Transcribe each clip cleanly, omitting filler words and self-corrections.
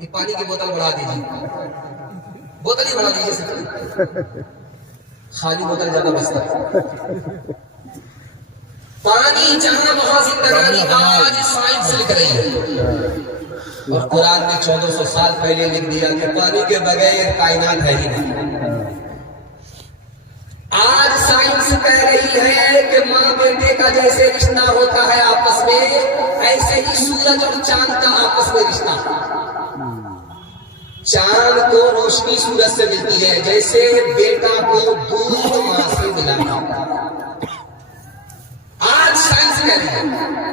یہ پانی کی بوتل بڑھا دیجیے، بوتل ہی بڑھا دیجیے، خالی بوتل زیادہ بچتا ہے۔ پانی جہاں وہاں زندگانی آج سائنس لکھ رہی ہے، اور قرآن نے 1400 سال پہلے لکھ دیا کہ پانی کے بغیر کائنات ہے ہی نہیں۔ آج سائنس کہہ رہی ہے کہ ماں بیٹے کا جیسے رشتہ ہوتا ہے آپس میں، ایسے ہی سورج اور چاند کا آپس میں رشتہ ہے۔ چاند کو روشنی سورج سے ملتی ہے جیسے بیٹا کو دودھ ماں سے ملا ہے۔ آج سائنس کہہ رہی ہے،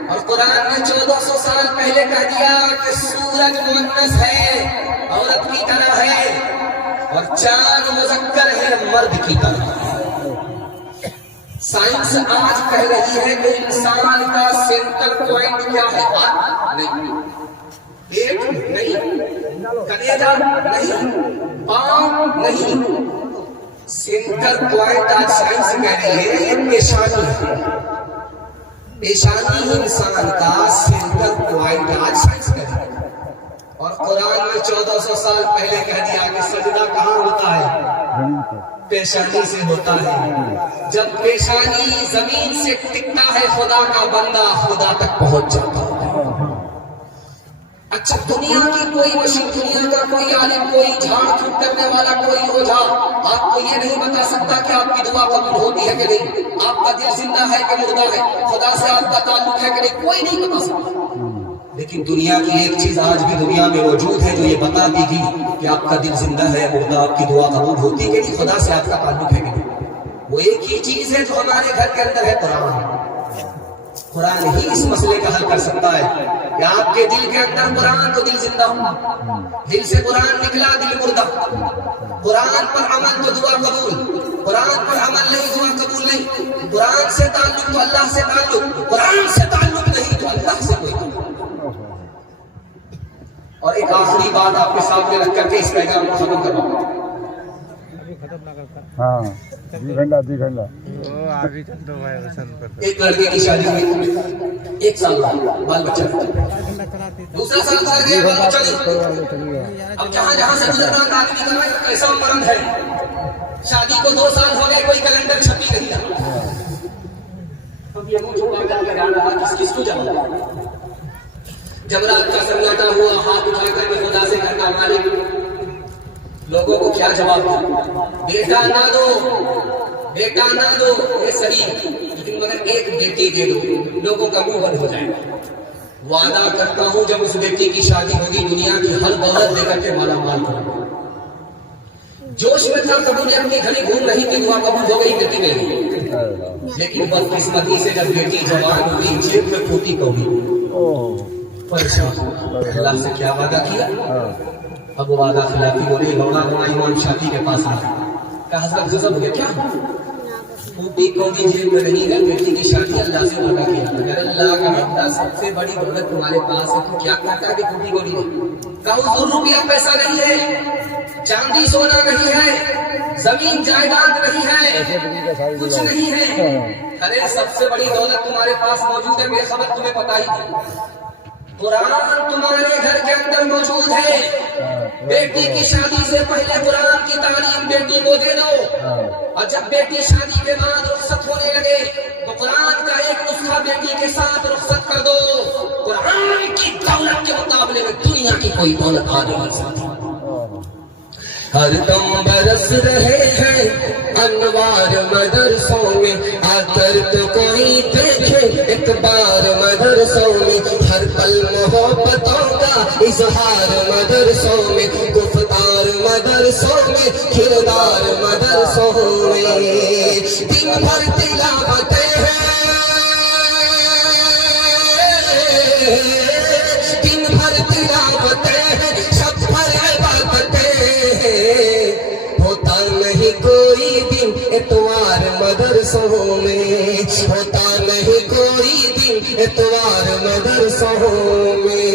اور قرآن نے 1400 سال پہلے کہہ دیا کہ سورج مؤنث ہے، عورت کی طرح ہے، اور چاند مذکر ہے، مرد کی طرح۔ سائنس آج کہہ رہی ہے کہ انسان کا سینٹر پوائنٹ کیا ہے؟ نہیں، پیٹ نہیں، کلیجہ نہیں، پاؤں نہیں، سینٹر پوائنٹ آج سائنس کہہ رہی ہے یہ پیشانی ہے۔ پیشانی ہی انسان کا سینٹر پوائنٹ آج سائنس کہہ رہی ہے، اور قرآن نے 1400 سال پہلے کہہ دیا کہ سجدہ کہاں ہوتا ہے؟ پیشانی سے ہوتا ہے۔ جب پیشانی زمین سے ٹکتا ہے خدا کا بندہ خدا تک پہنچ جاتا ہے۔ اچھا، دنیا کی کوئی مشین، دنیا کا کوئی عالم، کوئی جھاڑ پھوک کرنے والا، کوئی اوجھا آپ کو یہ نہیں بتا سکتا کہ آپ کی دعا قبول ہوتی ہے کہ نہیں، آپ کا دل زندہ ہے کہ مردہ ہے، خدا سے آپ کا تعلق ہے کہ نہیں، کوئی نہیں بتا سکتا۔ لیکن دنیا کی ایک چیز آج بھی دنیا میں موجود ہے جو یہ بتا دے گی کہ آپ کا دل زندہ ہے مردہ، آپ کی دعا قبول ہوتی ہے کہ نہیں، خدا سے آپ کا تعلق ہے کہ نہیں۔ وہ ایک ہی چیز ہے جو ہمارے گھر کے اندر ہے، قرآن۔ قرآن ہی اس مسئلے کا حل کر سکتا ہے کہ آپ کے دل کے اندر قرآن تو دل زندہ ہو، دل سے قرآن نکلا دل مردہ، قرآن پر عمل تو دعا قبول، قرآن پر عمل نہیں دعا قبول نہیں، قرآن سے تعلق تو اللہ سے تعلق، قرآن سے تعلق نہیں تو اللہ سے کوئی تعلق۔ اور ایک آخری بات آپ کے سامنے رکھ کر کے اس پیغام کو ختم کرواؤں۔ ایک لڑکے کی شادی ہوئی، 1 سال بعد بال بچہ، دوسرا سال گزر گیا، بال بچہ نہیں۔ اب جہاں جہاں سے گزرنا آدمی کا ایک ایسا مرض ہے، شادی کو 2 سال ہو گئے، کوئی کیلنڈر چھپی نہیں رہا۔ اب یہ منہ چھپا کر کے جان رہا کس کس کو جانا۔ جب رات کا سناٹا ہوا، ہاتھ اٹھا کر کے خدا سے کہا مالک، لوگوں کو کیا جواب دوں؟ بیٹا نہ دو، بیٹا نہ دو، یہ صحیح، لیکن مگر ایک بیٹی دے دو، لوگوں کا منہ بند ہو جائے گا۔ وعدہ کرتا ہوں جب اس بیٹی کی شادی ہوگی دنیا کی ہر دولت دے کر کے مالا مال کروں۔ جوش میں تھا، قبول اپنی گھڑی گھوم رہی تھی، دعا قبول ہو گئی، بیٹی مل گئی۔ لیکن بدقسمتی سے جب بیٹی جوان ہوئی، جیب میں پھوٹی کوئی پریشان، اللہ سے کیا وعدہ کیا؟ اب وہ وعدہ خلافی ہو رہی، لولا ہوا امام شافعی کے پاس آیا، کہا حضرت غضب ہو گیا، کیا پھوٹی کوئی جیب میں نہیں ہے، بیٹی کی شادی اللہ سے وعدہ کیا، اگر اللہ کا بندہ سب سے بڑی دولت تمہارے پاس ہے تو کیا کہتا کہ پھوٹی کوئی نہیں؟ کہا حضور روپیہ پیسہ نہیں ہے، چاندی سونا نہیں ہے، زمین جائیداد نہیں ہے، کچھ نہیں ہے، ارے سب سے بڑی دولت تمہارے پاس موجود ہے، میری خبر تمہیں پتا ہی تھی، قرآن تمہارے گھر کے اندر موجود ہے، بیٹی کی شادی سے پہلے قرآن کی تعلیم بیٹی کو دے دو، اور جب بیٹی شادی کے بعد رخصت ہونے لگے تو قرآن کا ایک نسخہ بیٹی کے ساتھ رخصت کر دو۔ قرآن کی دولت کے مقابلے میں دنیا کی کوئی دولت آ نہیں سکتی۔ ہر دم برس رہے ہیں انوار مدرسوں میں، آ کر تو کوئی دیکھے ایک بار مدرسوں میں، ہر پل محبتوں کا اظہار مدرسوں میں، گفتار مدرسوں میں، کردار مدرسوں میں، دن بھر تلاوتیں ہیں، دن بھر تلاوتیں ہیں، شب بھر عبادتیں ہیں، ہوتا نہیں کوئی دن اتوار مدرسوں میں، ہوتا نہیں کوئی دن اتوار مدرسوں میں۔